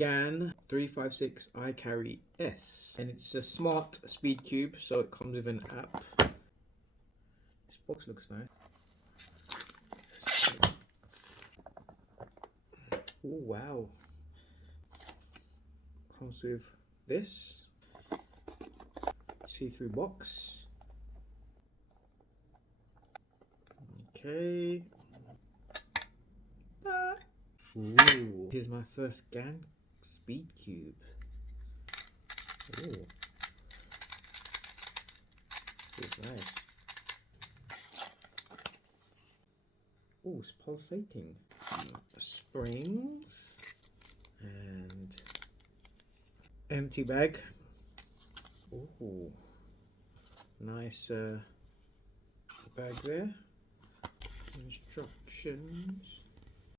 GAN 356 iCarry S, and it's a smart speed cube, so it comes with an app. This box looks nice. Oh wow, comes with this see-through box. Okay. Ooh, here's my first GAN speed cube. Ooh, it's nice. Ooh, it's pulsating. Springs and empty bag. Ooh, nice bag there. Instructions.